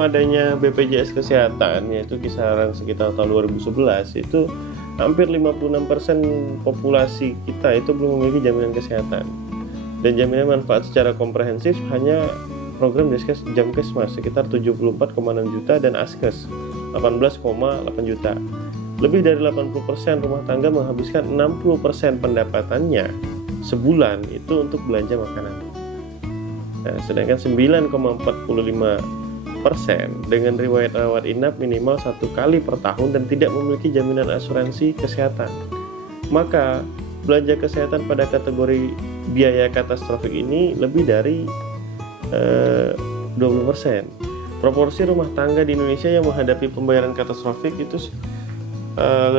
adanya BPJS Kesehatan, yaitu kisaran sekitar tahun 2011, itu hampir 56% populasi kita itu belum memiliki jaminan kesehatan. Dan jaminan manfaat secara komprehensif hanya program Jamkesmas sekitar 74,6 juta dan Askes 18,8 juta. Lebih dari 80% rumah tangga menghabiskan 60% pendapatannya sebulan itu untuk belanja makanan. Nah, sedangkan 9,45% dengan riwayat rawat inap minimal 1 kali per tahun dan tidak memiliki jaminan asuransi kesehatan. Maka belanja kesehatan pada kategori biaya katastrofik ini lebih dari 20%. Proporsi rumah tangga di Indonesia yang menghadapi pembayaran katastrofik itu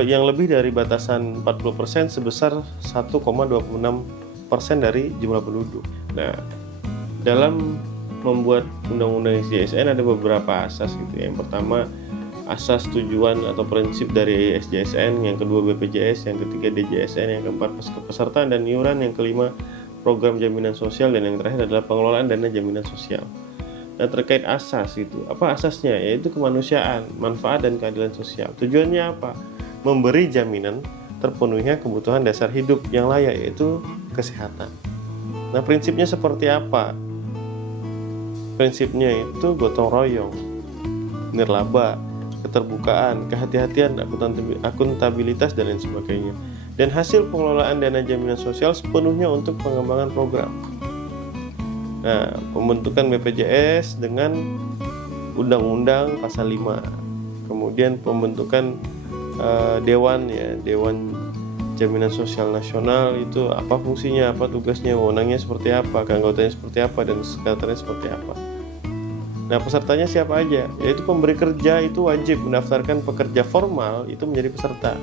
yang lebih dari batasan 40% sebesar 1,26% dari jumlah penduduk. Nah, dalam membuat undang-undang SJSN ada beberapa asas gitu. Yang pertama, asas tujuan atau prinsip dari SJSN, yang kedua BPJS, yang ketiga DJSN, yang keempat kepesertaan dan iuran, yang kelima program jaminan sosial, dan yang terakhir adalah pengelolaan dana jaminan sosial. Nah, terkait asas itu, apa asasnya? Yaitu kemanusiaan, manfaat, dan keadilan sosial. Tujuannya apa? Memberi jaminan terpenuhinya kebutuhan dasar hidup yang layak, yaitu kesehatan. Nah, prinsipnya seperti apa? Prinsipnya itu gotong royong, nirlaba, keterbukaan, kehati-hatian, akuntabilitas, dan lain sebagainya. Dan hasil pengelolaan dana jaminan sosial sepenuhnya untuk pengembangan program. Nah, pembentukan BPJS dengan Undang-Undang Pasal 5. Kemudian pembentukan Dewan Jaminan Sosial Nasional, itu apa fungsinya, apa tugasnya, wewenangnya seperti apa, keanggotanya seperti apa, dan sekretariatnya seperti apa. Nah, pesertanya siapa aja? Yaitu pemberi kerja itu wajib mendaftarkan pekerja formal itu menjadi peserta.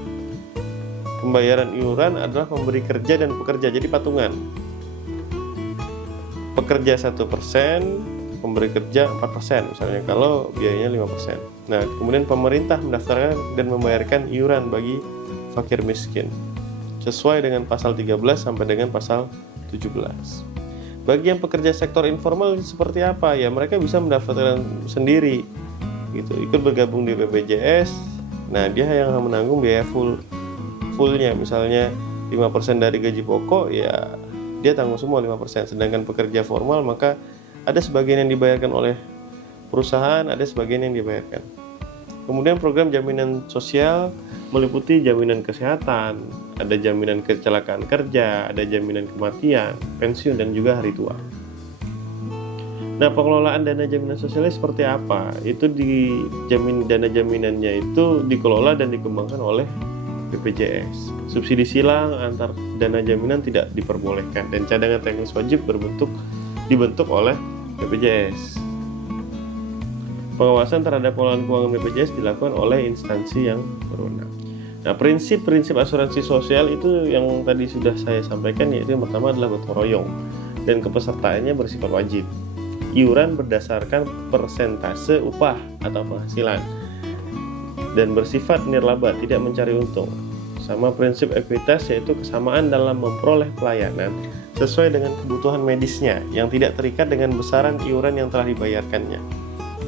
Pembayaran iuran adalah pemberi kerja dan pekerja, jadi patungan. Pekerja 1%, pemberi kerja 4%, misalnya kalau biayanya 5%. Nah, kemudian pemerintah mendaftarkan dan membayarkan iuran bagi fakir miskin sesuai dengan pasal 13 sampai dengan pasal 17. Bagi yang pekerja sektor informal seperti apa? Ya, mereka bisa mendaftarkan sendiri gitu, ikut bergabung di BPJS. Nah, dia yang menanggung biaya fullnya, misalnya 5% dari gaji pokok, ya dia tanggung semua 5%. Sedangkan pekerja formal maka ada sebagian yang dibayarkan oleh perusahaan, ada sebagian yang dibayarkan. Kemudian program jaminan sosial meliputi jaminan kesehatan, ada jaminan kecelakaan kerja, ada jaminan kematian, pensiun, dan juga hari tua. Nah, pengelolaan dana jaminan sosialnya seperti apa? Itu dana jaminannya itu dikelola dan dikembangkan oleh BPJS. Subsidi silang antar dana jaminan tidak diperbolehkan, dan cadangan teknis wajib dibentuk oleh BPJS. Pengawasan terhadap pengelolaan keuangan BPJS dilakukan oleh instansi yang berwenang. Nah, prinsip-prinsip asuransi sosial itu yang tadi sudah saya sampaikan, yaitu yang pertama adalah gotong royong dan kepesertaannya bersifat wajib. Iuran berdasarkan persentase upah atau penghasilan dan bersifat nirlaba, tidak mencari untung. Sama prinsip ekuitas, yaitu kesamaan dalam memperoleh pelayanan sesuai dengan kebutuhan medisnya yang tidak terikat dengan besaran iuran yang telah dibayarkannya.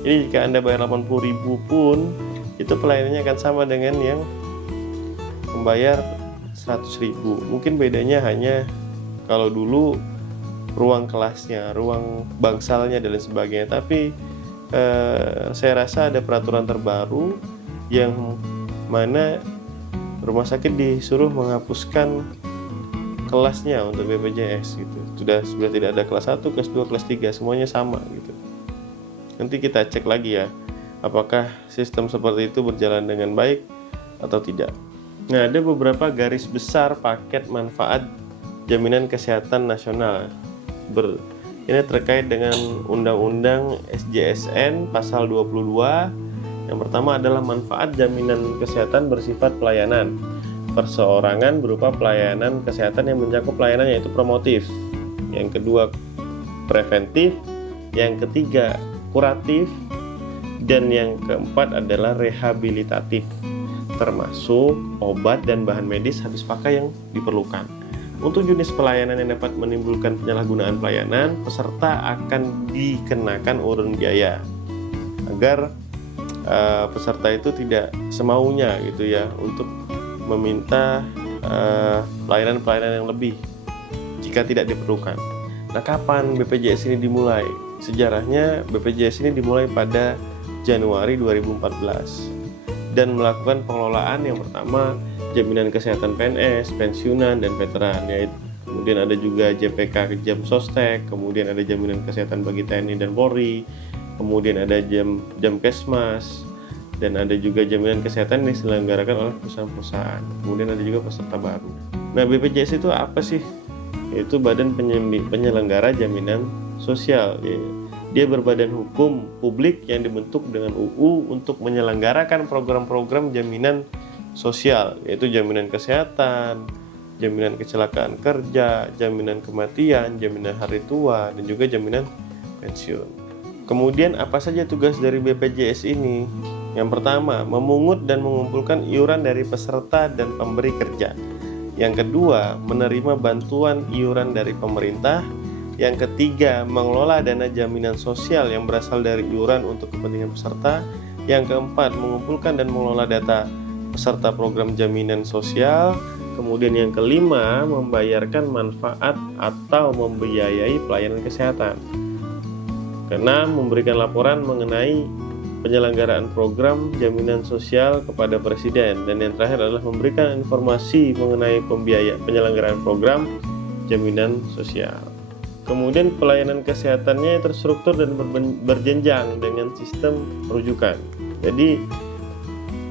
Jadi jika Anda bayar 80.000 pun itu pelayanannya akan sama dengan yang membayar 100.000. Mungkin bedanya hanya kalau dulu ruang kelasnya, ruang bangsalnya, dan lain sebagainya. Tapi saya rasa ada peraturan terbaru yang mana rumah sakit disuruh menghapuskan kelasnya untuk BPJS gitu. Sudah tidak ada kelas 1, kelas 2, kelas 3, semuanya sama gitu. Nanti kita cek lagi ya, apakah sistem seperti itu berjalan dengan baik atau tidak. Nah, ada beberapa garis besar paket manfaat jaminan kesehatan nasional. Ini terkait dengan Undang-Undang SJSN pasal 22. Yang pertama adalah manfaat jaminan kesehatan bersifat pelayanan perseorangan berupa pelayanan kesehatan yang mencakup pelayanan yaitu promotif. Yang kedua preventif, yang ketiga kuratif, dan yang keempat adalah rehabilitatif, termasuk obat dan bahan medis habis pakai yang diperlukan. Untuk jenis pelayanan yang dapat menimbulkan penyalahgunaan pelayanan, peserta akan dikenakan urun biaya agar peserta itu tidak semaunya gitu ya untuk meminta pelayanan-pelayanan yang lebih jika tidak diperlukan. Nah, kapan BPJS ini dimulai? Sejarahnya BPJS ini dimulai pada Januari 2014 dan melakukan pengelolaan yang pertama jaminan kesehatan PNS, pensiunan, dan veteran, yaitu kemudian ada juga JPK Jamsostek, kemudian ada jaminan kesehatan bagi TNI dan Polri, kemudian ada Jamkesmas, dan ada juga jaminan kesehatan yang diselenggarakan oleh perusahaan-perusahaan. Kemudian ada juga peserta baru. Nah, BPJS itu apa sih? Yaitu Badan Penyelenggara Jaminan Sosial. Dia berbadan hukum publik yang dibentuk dengan UU untuk menyelenggarakan program-program jaminan sosial, yaitu jaminan kesehatan, jaminan kecelakaan kerja, jaminan kematian, jaminan hari tua, dan juga jaminan pensiun. Kemudian apa saja tugas dari BPJS ini? Yang pertama, memungut dan mengumpulkan iuran dari peserta dan pemberi kerja. Yang kedua, menerima bantuan iuran dari pemerintah. Yang ketiga, mengelola dana jaminan sosial yang berasal dari iuran untuk kepentingan peserta. Yang keempat, mengumpulkan dan mengelola data peserta program jaminan sosial. Kemudian yang kelima, membayarkan manfaat atau membiayai pelayanan kesehatan. Keenam, memberikan laporan mengenai penyelenggaraan program jaminan sosial kepada Presiden. Dan yang terakhir adalah memberikan informasi mengenai penyelenggaraan program jaminan sosial. Kemudian pelayanan kesehatannya terstruktur dan berjenjang dengan sistem rujukan. Jadi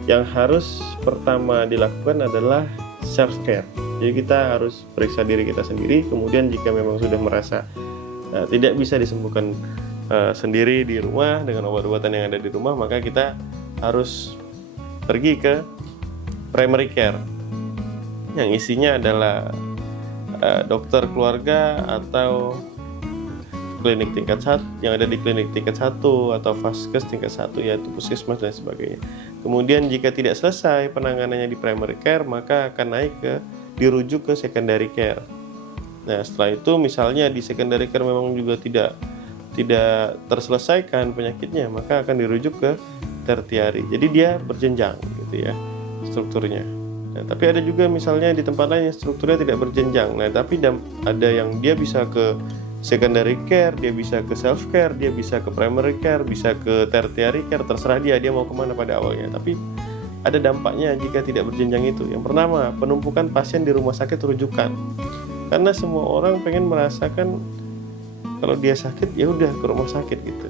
yang harus pertama dilakukan adalah self care. Jadi kita harus periksa diri kita sendiri. Kemudian jika memang sudah merasa tidak bisa disembuhkan sendiri di rumah dengan obat-obatan yang ada di rumah, maka kita harus pergi ke primary care yang isinya adalah dokter keluarga atau klinik tingkat 1 yang ada di klinik tingkat 1 atau vaskes tingkat 1, yaitu puskesmas dan sebagainya. Kemudian jika tidak selesai penanganannya di primary care, maka akan naik dirujuk ke secondary care. Nah, setelah itu misalnya di secondary care memang juga tidak terselesaikan penyakitnya, maka akan dirujuk ke tertiary. Jadi dia berjenjang gitu ya strukturnya. Nah, tapi ada juga misalnya di tempat lain yang strukturnya tidak berjenjang. Nah, tapi ada yang dia bisa ke secondary care, dia bisa ke self care, dia bisa ke primary care, bisa ke tertiary care, terserah dia mau kemana pada awalnya. Tapi ada dampaknya jika tidak berjenjang itu. Yang pertama, penumpukan pasien di rumah sakit rujukan. Karena semua orang pengen merasakan kalau dia sakit ya udah ke rumah sakit gitu.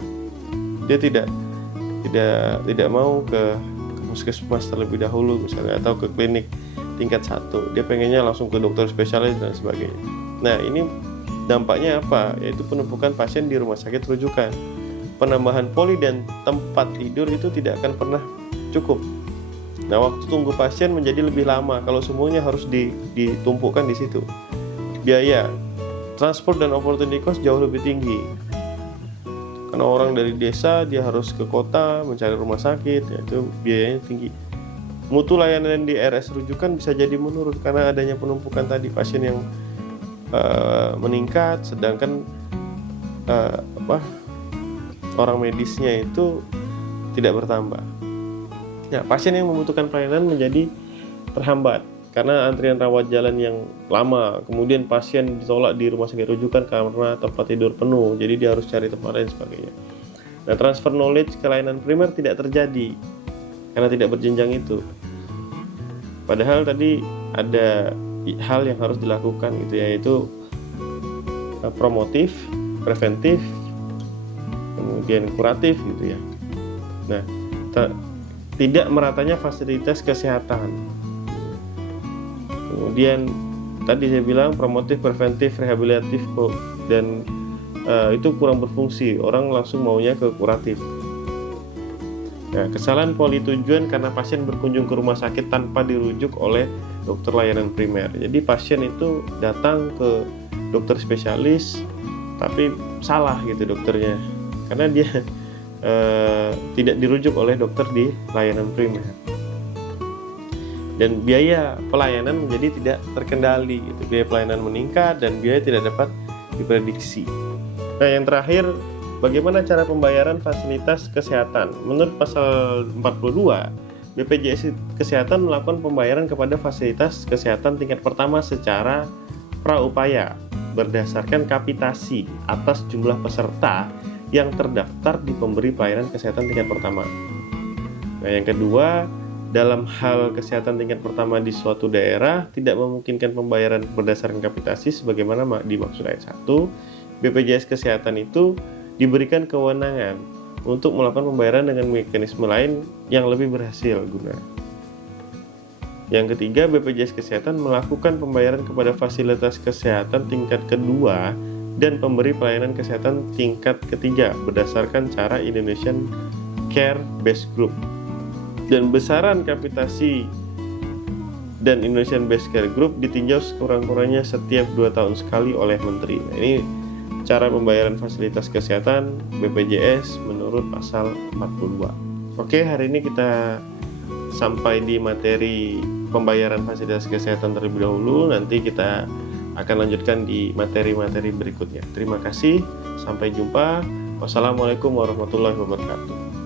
Dia tidak mau ke puskesmas terlebih dahulu misalnya, atau ke klinik tingkat 1. Dia pengennya langsung ke dokter spesialis dan sebagainya. Nah, ini dampaknya apa? Yaitu penumpukan pasien di rumah sakit rujukan. Penambahan poli dan tempat tidur itu tidak akan pernah cukup. Nah, waktu tunggu pasien menjadi lebih lama kalau semuanya harus ditumpukkan di situ. Biaya transport dan opportunity cost jauh lebih tinggi. Karena orang dari desa dia harus ke kota mencari rumah sakit, yaitu biayanya tinggi. Mutu layanan di RS rujukan bisa jadi menurun karena adanya penumpukan tadi, pasien yang meningkat, sedangkan orang medisnya itu tidak bertambah. Nah, pasien yang membutuhkan pelayanan menjadi terhambat karena antrian rawat jalan yang lama, kemudian pasien ditolak di rumah sakit rujukan karena tempat tidur penuh, jadi dia harus cari tempat lain sebagainya. Nah, transfer knowledge ke layanan primer tidak terjadi karena tidak berjenjang itu. Padahal tadi ada hal yang harus dilakukan gitu, yaitu promotif, preventif, kemudian kuratif gitu ya. Nah, tidak meratanya fasilitas kesehatan. Kemudian tadi saya bilang promotif, preventif, rehabilitatif, dan itu kurang berfungsi. Orang langsung maunya ke kuratif. Nah, kesalahan poli tujuan karena pasien berkunjung ke rumah sakit tanpa dirujuk oleh dokter layanan primer. Jadi pasien itu datang ke dokter spesialis tapi salah gitu dokternya, karena dia tidak dirujuk oleh dokter di layanan primer. Dan biaya pelayanan menjadi tidak terkendali gitu. Biaya pelayanan meningkat dan biaya tidak dapat diprediksi. Nah, yang terakhir Bagaimana cara pembayaran fasilitas kesehatan? Menurut pasal 42, BPJS Kesehatan melakukan pembayaran kepada fasilitas kesehatan tingkat pertama secara praupaya berdasarkan kapitasi atas jumlah peserta yang terdaftar di pemberi pelayanan kesehatan tingkat pertama. Nah, yang kedua, dalam hal kesehatan tingkat pertama di suatu daerah tidak memungkinkan pembayaran berdasarkan kapitasi sebagaimana dimaksud ayat 1, BPJS Kesehatan itu diberikan kewenangan untuk melakukan pembayaran dengan mekanisme lain yang lebih berhasil guna. Yang ketiga, BPJS Kesehatan melakukan pembayaran kepada fasilitas kesehatan tingkat kedua dan pemberi pelayanan kesehatan tingkat ketiga berdasarkan cara Indonesian Care Based Group. Dan besaran kapitasi dan Indonesian Based Care Group ditinjau sekurang-kurangnya setiap 2 tahun sekali oleh Menteri. Nah, ini cara pembayaran fasilitas kesehatan BPJS menurut pasal 42. Oke, hari ini kita sampai di materi pembayaran fasilitas kesehatan terlebih dahulu. Nanti kita akan lanjutkan di materi-materi berikutnya. Terima kasih, sampai jumpa. Wassalamualaikum warahmatullahi wabarakatuh.